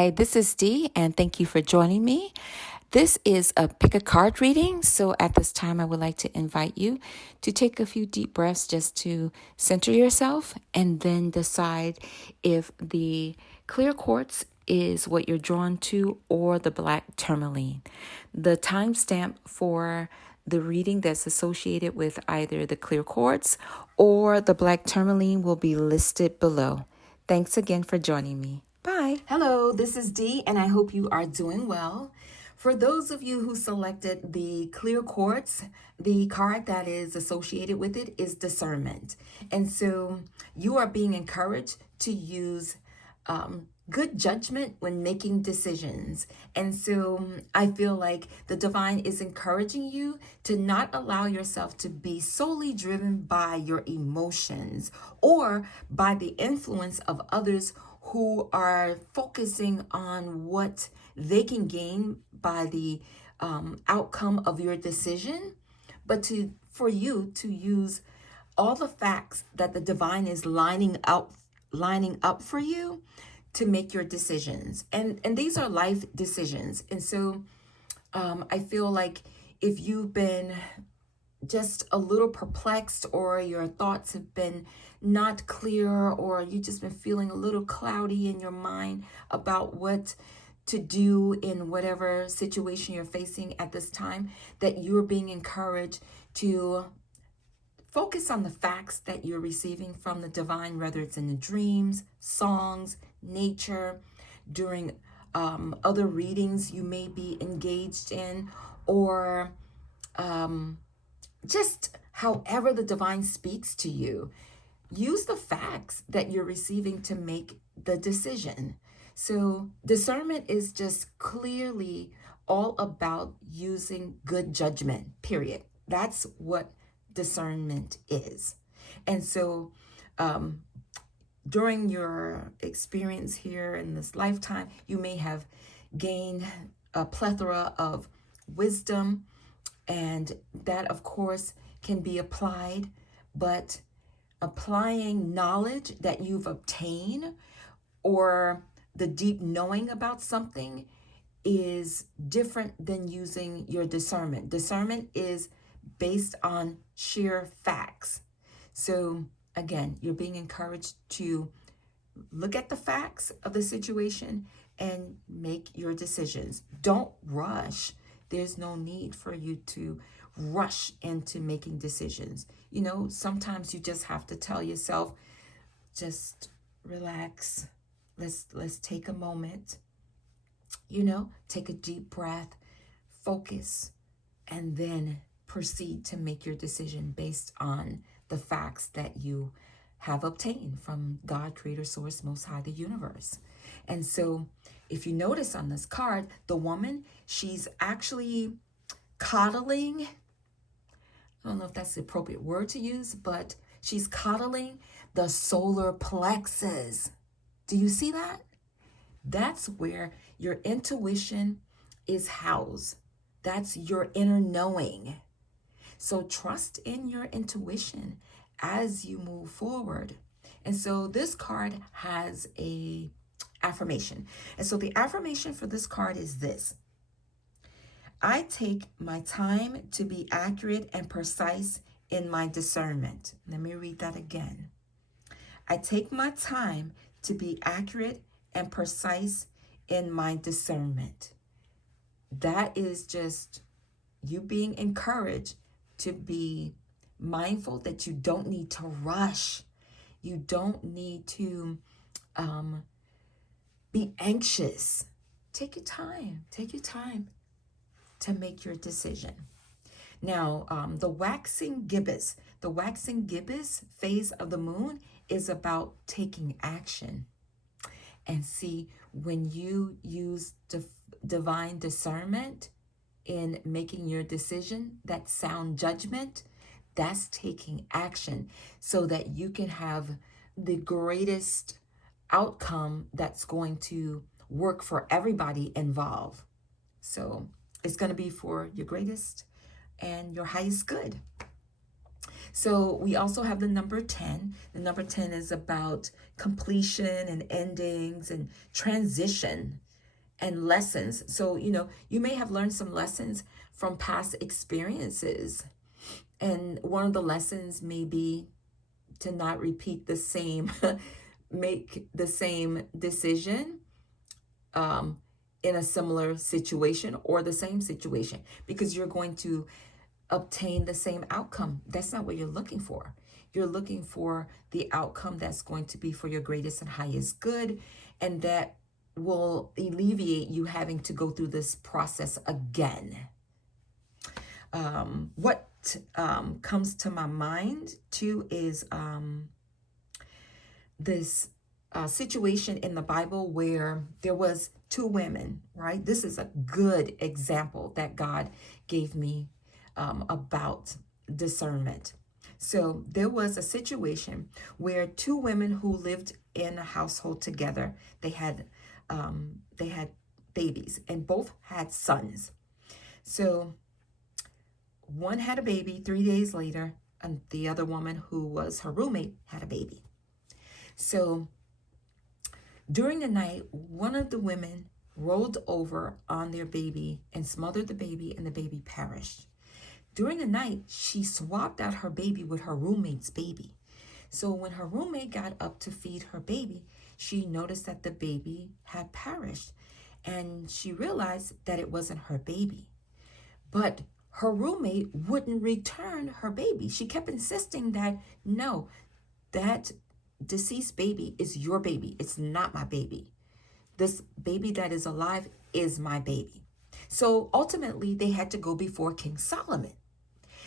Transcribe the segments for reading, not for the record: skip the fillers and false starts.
Hi, this is Dee, and thank you for joining me. This is a pick a card reading, so at this time, I would like to invite you to take a few deep breaths just to center yourself and then decide if the clear quartz is what you're drawn to or the black tourmaline. The timestamp for the reading that's associated with either the clear quartz or the black tourmaline will be listed below. Thanks again for joining me. Bye. Hello, this is Dee, and I hope you are doing well. For those of you who selected the clear quartz, the card that is associated with it is discernment. And so you are being encouraged to use good judgment when making decisions. And so I feel like the divine is encouraging you to not allow yourself to be solely driven by your emotions or by the influence of others who are focusing on what they can gain by the outcome of your decision, but for you to use all the facts that the divine is lining up for you to make your decisions. And these are life decisions. And so I feel like if you've been just a little perplexed, or your thoughts have been not clear, or you've just been feeling a little cloudy in your mind about what to do in whatever situation you're facing at this time, that you're being encouraged to focus on the facts that you're receiving from the divine, whether it's in the dreams, songs, nature, during other readings you may be engaged in, or just however the divine speaks to you. Use the facts that you're receiving to make the decision. So discernment is just clearly all about using good judgment, period. That's what discernment is. And so during your experience here in this lifetime, you may have gained a plethora of wisdom, and that, of course, can be applied, but applying knowledge that you've obtained or the deep knowing about something is different than using your discernment. Discernment is based on sheer facts. So again, you're being encouraged to look at the facts of the situation and make your decisions. Don't rush. There's no need for you to rush into making decisions. You know, sometimes you just have to tell yourself, just relax. Let's take a moment, take a deep breath, focus, and then proceed to make your decision based on the facts that you have obtained from God, Creator, Source, Most High, the universe. And so if you notice on this card, the woman, she's actually coddling. I don't know if that's the appropriate word to use, but she's coddling the solar plexus. Do you see that? That's where your intuition is housed. That's your inner knowing. So trust in your intuition as you move forward. And so this card has a affirmation. And so the affirmation for this card is this: I take my time to be accurate and precise in my discernment. Let me read that again. I take my time to be accurate and precise in my discernment. That is just you being encouraged to be mindful that you don't need to rush. You don't need to be anxious. Take your time. Take your time to make your decision. Now, the waxing gibbous phase of the moon is about taking action. And see, when you use divine discernment in making your decision, that sound judgment, that's taking action so that you can have the greatest outcome that's going to work for everybody involved. So it's going to be for your greatest and your highest good. So we also have the number 10. The number 10 is about completion and endings and transition. and lessons. So, you may have learned some lessons from past experiences. And one of the lessons may be to not repeat the same, make the same decision um, in a similar situation or the same situation, because you're going to obtain the same outcome. That's not what you're looking for. You're looking for the outcome that's going to be for your greatest and highest good, and that will alleviate you having to go through this process again. What comes to my mind too is this situation in the Bible where there was two women, right? This is a good example that God gave me about discernment. So there was a situation where two women who lived in a household together, they had babies, and both had sons. So one had a baby 3 days later, and the other woman, who was her roommate, had a baby. So during the night, one of the women rolled over on their baby and smothered the baby, and the baby perished. During the night, she swapped out her baby with her roommate's baby. So when her roommate got up to feed her baby, she noticed that the baby had perished, and she realized that it wasn't her baby. But her roommate wouldn't return her baby. She kept insisting that, no, that deceased baby is your baby. It's not my baby. This baby that is alive is my baby. So ultimately, they had to go before King Solomon.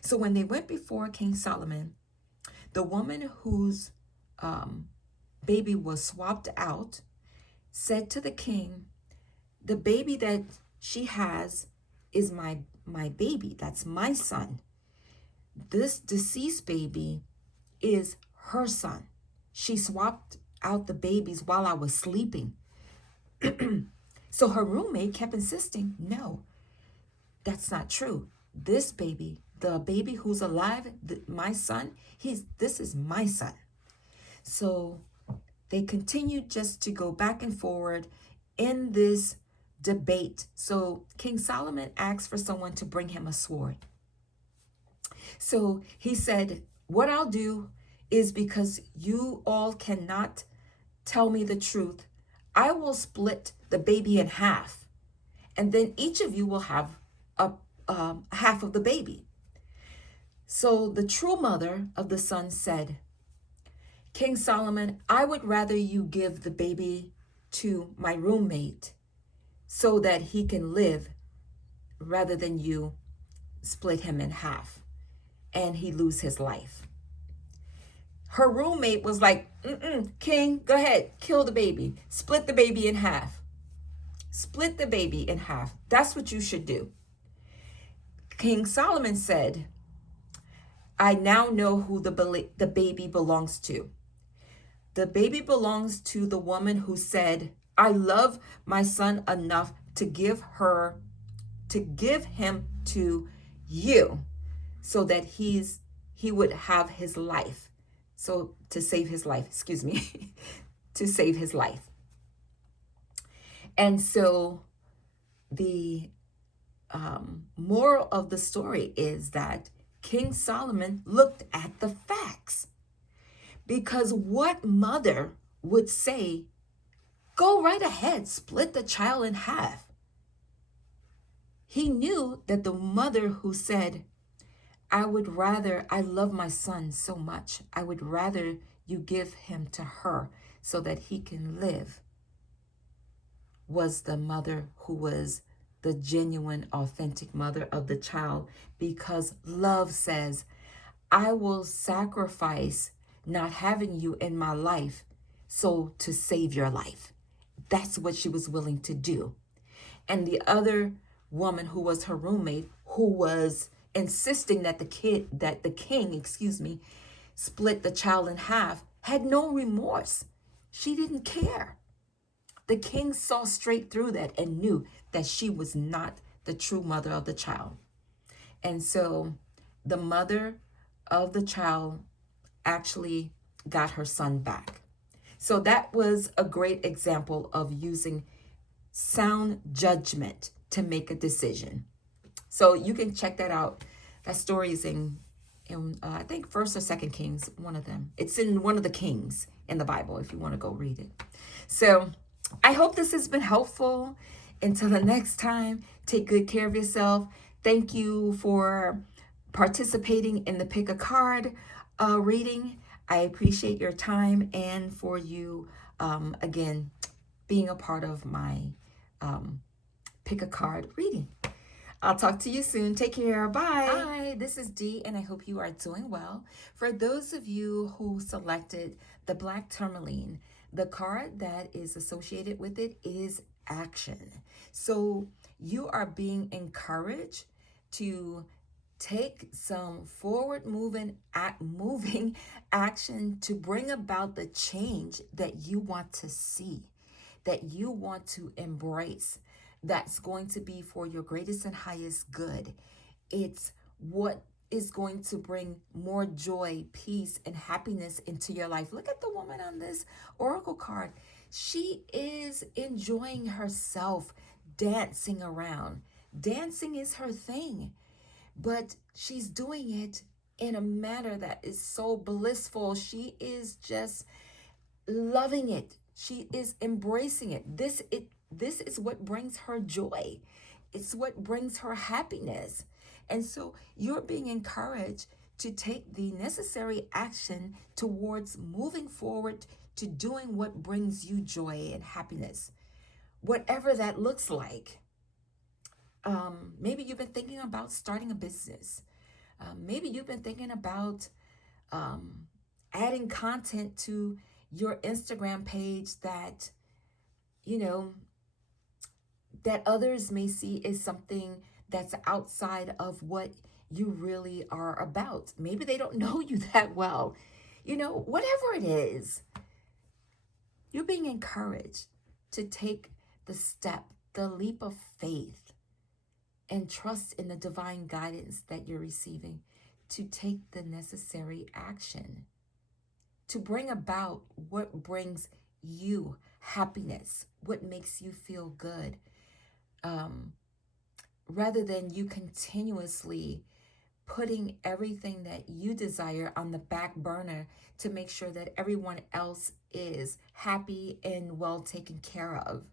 So when they went before King Solomon, the woman whose baby was swapped out said to the king, the baby that she has is my baby. That's my son. This deceased baby is her son. She swapped out the babies while I was sleeping. So her roommate kept insisting, no, that's not true. This baby, the baby who's alive, my son, this is my son. So they continued just to go back and forward in this debate. So King Solomon asked for someone to bring him a sword. So he said, what I'll do is, because you all cannot tell me the truth, I will split the baby in half, and then each of you will have half of the baby. So the true mother of the son said, King Solomon, I would rather you give the baby to my roommate so that he can live, rather than you split him in half and he lose his life. Her roommate was like, King, go ahead, kill the baby. Split the baby in half. Split the baby in half. That's what you should do. King Solomon said, I now know who the baby belongs to. The baby belongs to the woman who said, I love my son enough to give him to you so that he would have his life. So to save his life, to save his life. And so the moral of the story is that King Solomon looked at the facts. Because what mother would say, go right ahead, split the child in half? He knew that the mother who said, I love my son so much, I would rather you give him to her so that he can live, was the mother who was the genuine, authentic mother of the child, because love says, I will sacrifice not having you in my life so to save your life. That's what she was willing to do. And the other woman, who was her roommate, who was insisting that the king, split the child in half, had no remorse. She didn't care. The king saw straight through that and knew that she was not the true mother of the child. And so the mother of the child actually got her son back. So that was a great example of using sound judgment to make a decision. So you can check that out. That story is in I think First or Second Kings, one of them. It's in one of the Kings in the Bible if you want to go read it. So I hope this has been helpful. Until the next time, take good care of yourself. Thank you for participating in the Pick a Card reading. I appreciate your time and for you, again, being a part of my Pick a Card reading. I'll talk to you soon. Take care. Bye. Hi, this is Dee, and I hope you are doing well. For those of you who selected the Black Tourmaline, the card that is associated with it is action. So you are being encouraged to take some forward moving action to bring about the change that you want to see, that you want to embrace, that's going to be for your greatest and highest good. It's what is going to bring more joy, peace, and happiness into your life. Look at the woman on this oracle card. She is enjoying herself, dancing around. Dancing is her thing, but she's doing it in a manner that is so blissful. She is just loving it. She is embracing it. This is what brings her joy. It's what brings her happiness. And so you're being encouraged to take the necessary action towards moving forward to doing what brings you joy and happiness, whatever that looks like. Maybe you've been thinking about starting a business. Maybe you've been thinking about adding content to your Instagram page that, you know, that others may see as something that's outside of what you really are about. Maybe they don't know you that well. Whatever it is, you're being encouraged to take the step, the leap of faith, and trust in the divine guidance that you're receiving to take the necessary action to bring about what brings you happiness, what makes you feel good, rather than you continuously putting everything that you desire on the back burner to make sure that everyone else is happy and well taken care of.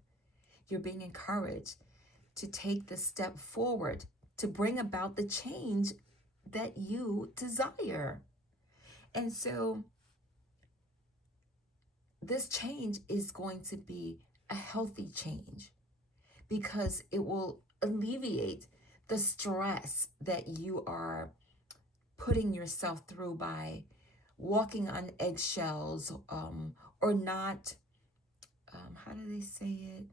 You're being encouraged to take the step forward to bring about the change that you desire. And so this change is going to be a healthy change because it will alleviate the stress that you are putting yourself through by walking on eggshells, or not, how do they say it?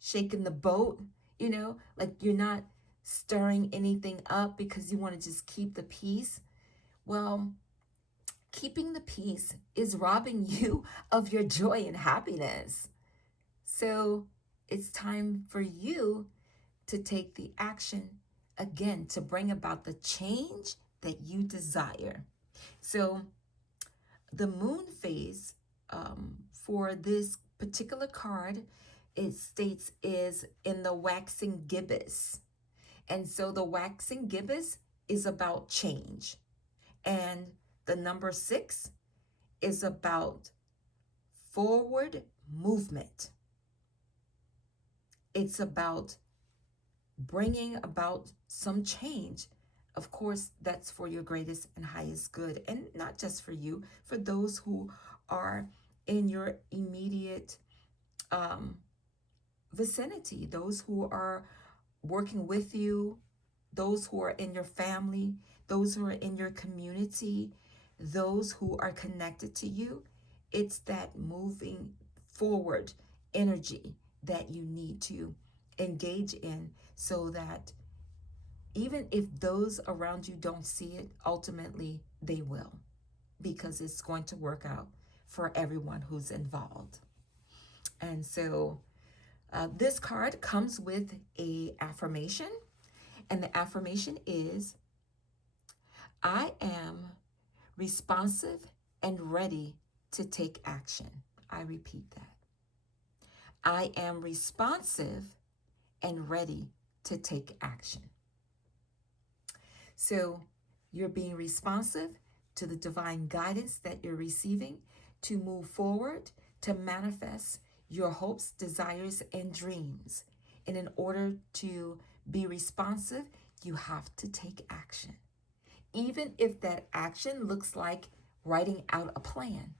Shaking the boat, like you're not stirring anything up because you want to just keep the peace. Well, keeping the peace is robbing you of your joy and happiness. So it's time for you to take the action again to bring about the change that you desire. So the moon phase for this particular card, it states, is in the waxing gibbous. And so the waxing gibbous is about change. And the number 6 is about forward movement. It's about bringing about some change. Of course, that's for your greatest and highest good. And not just for you, for those who are in your immediate vicinity, those who are working with you, those who are in your family, those who are in your community, those who are connected to you. It's that moving forward energy that you need to engage in so that even if those around you don't see it, ultimately they will, because it's going to work out for everyone who's involved. And so this card comes with an affirmation, and the affirmation is, I am responsive and ready to take action. I repeat that. I am responsive and ready to take action. So you're being responsive to the divine guidance that you're receiving to move forward, to manifest your hopes, desires, and dreams. And in order to be responsive, you have to take action. Even if that action looks like writing out a plan.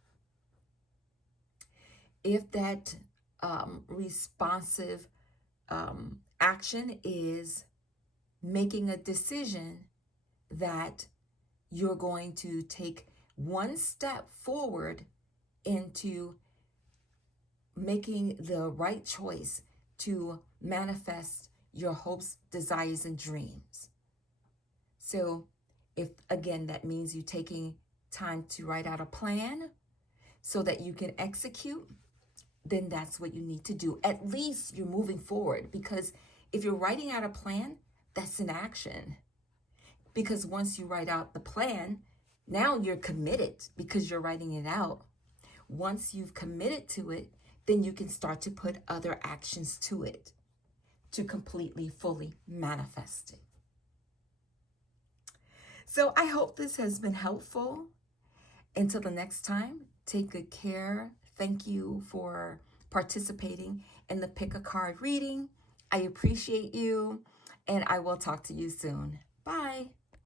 If that responsive action is making a decision that you're going to take one step forward into making the right choice to manifest your hopes, desires, and dreams. So if, again, that means you taking time to write out a plan so that you can execute, then that's what you need to do. At least you're moving forward, because if you're writing out a plan, that's an action. Because once you write out the plan, now you're committed because you're writing it out. Once you've committed to it, then you can start to put other actions to it to completely, fully manifest it. So I hope this has been helpful. Until the next time, take good care. Thank you for participating in the Pick a Card reading. I appreciate you, and I will talk to you soon. Bye.